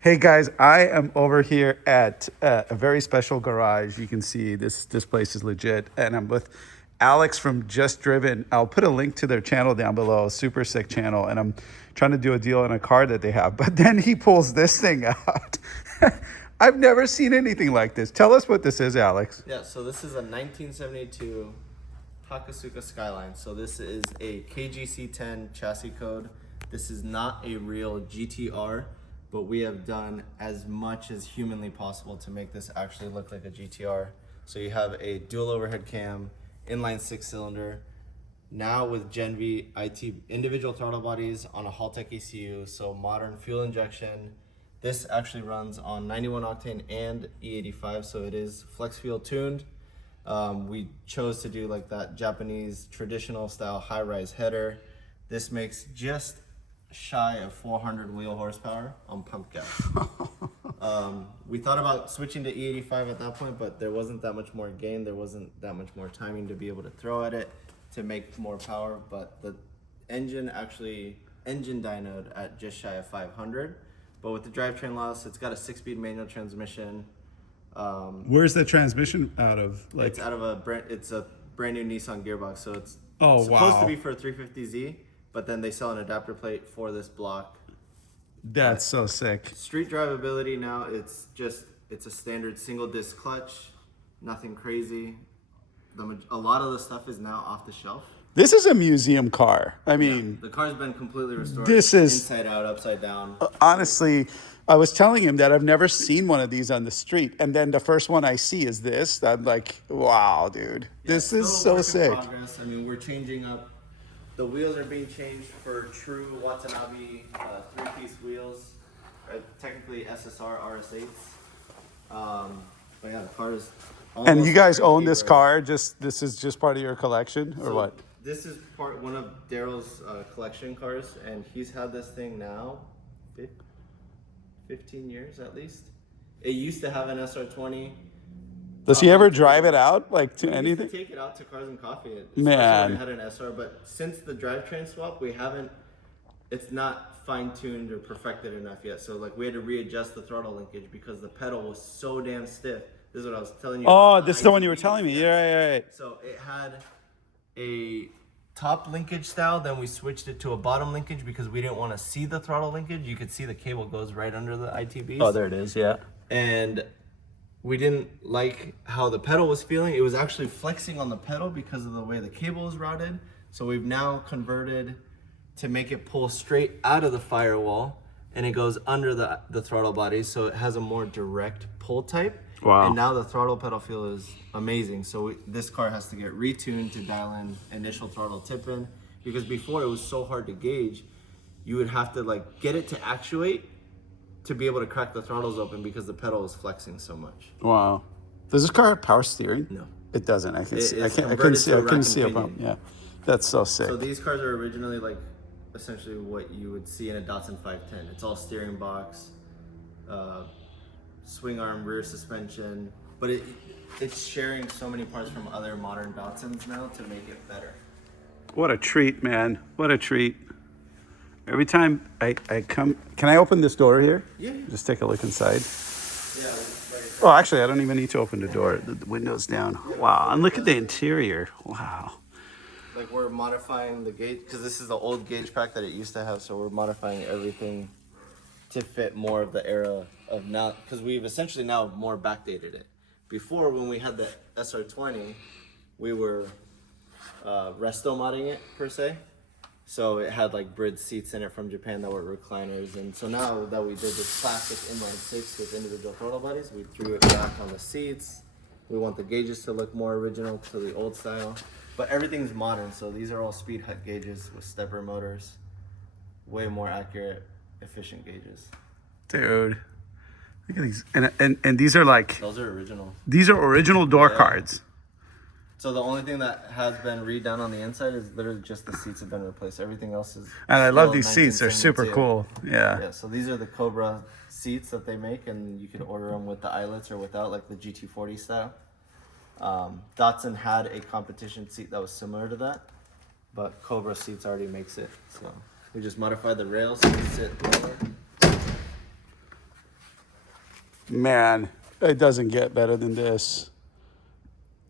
Hey guys, I am over here at a very special garage. You can see this place is legit, and I'm with Alex from Just Driven. I'll put a link to their channel down below, super sick channel, and I'm trying to do a deal on a car that they have. But then he pulls this thing out. I've never seen anything like this. Tell us what this is, Alex. Yeah, so this is a 1972 Hakosuka Skyline. So this is a KGC10 chassis code. This is not a real GTR, but we have done as much as humanly possible to make this actually look like a GTR. So you have a dual overhead cam, inline 6-cylinder, now with Gen V IT individual throttle bodies on a Haltech ECU, so modern fuel injection. This actually runs on 91 octane and E85, so it is flex fuel tuned. We chose to do like that Japanese traditional style high-rise header. This makes just shy of 400 wheel horsepower on pump gas. We thought about switching to E85 at that point, but there wasn't that much more gain. There wasn't that much more timing to be able to throw at it to make more power, but the engine dynoed at just shy of 500. But with the drivetrain loss, it's got a 6-speed manual transmission. Where's the transmission out of? It's out of a brand new Nissan gearbox, so it's Oh, wow. supposed to be for a 350Z, but then they sell an adapter plate for this block. That's so sick. Street drivability now, it's a standard single disc clutch, nothing crazy. A lot of the stuff is now off the shelf. This is a museum car. I mean, The car's been completely restored. This is- inside out, upside down. honestly, I was telling him that I've never seen one of these on the street, and then the first one I see is this. I'm like, wow, dude, this is Still a so work in sick. progress. I mean, we're changing up. The wheels are being changed for true Watanabe 3-piece wheels, technically SSR RS8s. But yeah, the car is. And you guys own almost this complete, car? This is just part of your collection, or So what? This is one of Daryl's collection cars, and he's had this thing now 15 years at least. It used to have an SR20. Does he ever drive it out, like to We used anything? to take it out to Cars and Coffee. Especially Man. when it had an SR, but since the drivetrain swap, it's not fine-tuned or perfected enough yet. So like we had to readjust the throttle linkage because the pedal was so damn stiff. This is what I was telling you. Oh, about this is the one you were telling me. Yeah, yeah. So it had a top linkage style, then we switched it to a bottom linkage because we didn't want to see the throttle linkage. You could see the cable goes right under the ITBs. Oh, there it is, yeah. And we didn't like how the pedal was feeling. It was actually flexing on the pedal because of the way the cable is routed. So we've now converted to make it pull straight out of the firewall, and it goes under the throttle body, so it has a more direct pull type. Wow. And now the throttle pedal feel is amazing. So this car has to get retuned to dial in initial throttle tip in, because before it was so hard to gauge. You would have to like get it to actuate to be able to crack the throttles open because the pedal is flexing so much. Wow. Does this car have power steering? No. It doesn't. I can It see. I is can converted see. to I a can rack see a and pump. pinion. Yeah, that's so sick. So these cars are originally like essentially what you would see in a Datsun 510. It's all steering box, swing arm, rear suspension, but it's sharing so many parts from other modern Datsuns now to make it better. What a treat, man! What a treat. Every time I come, can I open this door here? Yeah. Just take a look inside. Yeah. Right. Oh, actually, I don't even need to open the door. The window's down. Wow, and look at the interior. Wow. Like we're modifying the gauge because this is the old gauge pack that it used to have. So we're modifying everything to fit more of the era of now, because we've essentially now more backdated it. Before, when we had the SR20, we were resto modding it per se. So it had like bridge seats in it from Japan that were recliners. And so now that we did this classic inline 6 with individual throttle bodies, we threw it back on the seats. We want the gauges to look more original to the old style. But everything's modern, so these are all speed hut gauges with stepper motors. Way more accurate, efficient gauges. Dude, look at these. And these are like, Those are original. these are original door Yeah. cards. So the only thing that has been redone on the inside is literally just the seats have been replaced. Everything else is. And I love still these seats. They're super 1972. cool. Yeah. Yeah, so these are the Cobra seats that they make, and you can order them with the eyelets or without, like the GT40 style. Datsun had a competition seat that was similar to that, but Cobra seats already makes it. So we just modified the rails so they sit lower. Man, it doesn't get better than this.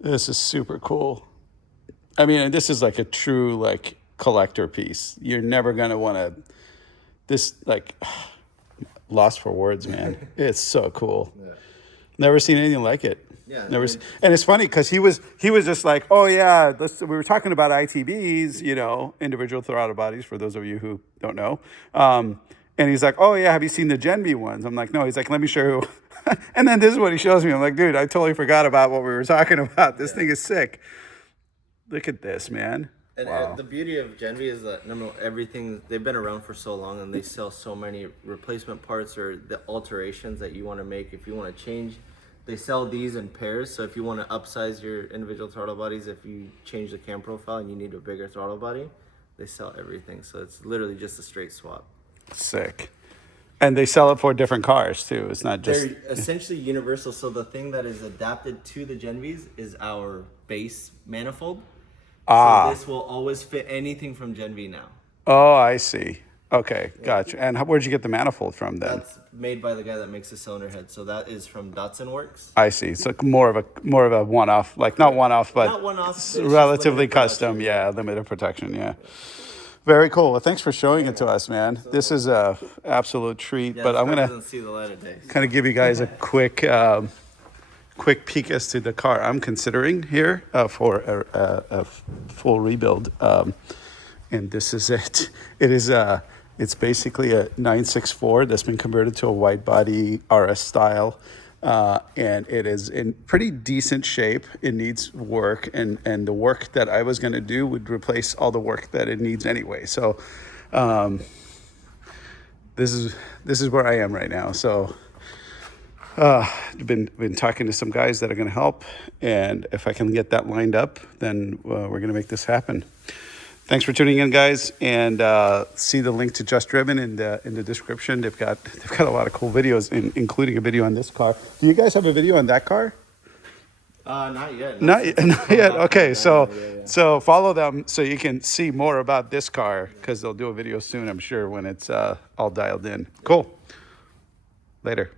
This is super cool. I mean, and this is like a true like collector piece. You're never gonna want to. This like lost for words, man. It's so cool. Yeah. Never seen anything like it. Yeah, Never. I Se- mean- and it's funny because he was just like, oh yeah, we were talking about ITBs, you know, individual throttle bodies. For those of you who don't know, and he's like, oh yeah, have you seen the Gen V ones? I'm like, no. He's like, let me show you. And then this is what he shows me. I'm like, dude, I totally forgot about what we were talking about. This thing is sick. Look at this, man. And Wow. the beauty of Gen V is that everything, they've been around for so long and they sell so many replacement parts or the alterations that you want to make. If you want to change, they sell these in pairs. So if you want to upsize your individual throttle bodies, if you change the cam profile and you need a bigger throttle body, they sell everything. So it's literally just a straight swap. Sick. And they sell it for different cars too. It's not just. They're essentially universal. So the thing that is adapted to the Gen Vs is our base manifold. So this will always fit anything from Gen V now. Oh, I see. Okay, gotcha. And where'd you get the manifold from then? That's made by the guy that makes the cylinder head. So that is from Datsun Works. I see. So more of a one-off, like not one-off, but Not one-off, it's but it's just relatively limited custom. production. Yeah, limited protection. Yeah. Very cool. Well, thanks for showing it to us, man. This is a absolute treat. Yeah, But this I'm car gonna doesn't see the light of day. kind of give you guys a quick peek as to the car I'm considering here for a full rebuild. And this is it. It is it's basically a 964 that's been converted to a wide body RS style. And it is in pretty decent shape. It needs work, and the work that I was going to do would replace all the work that it needs anyway. So this is where I am right now. So been talking to some guys that are going to help, and if I can get that lined up, then we're going to make this happen. Thanks for tuning in, guys, and see the link to Just Driven in the description. They've got a lot of cool videos, including a video on this car. Do you guys have a video on that car? Not yet. Not yet. Okay, so Yeah. so follow them so you can see more about this car, because they'll do a video soon, I'm sure, when it's all dialed in. Cool. Later.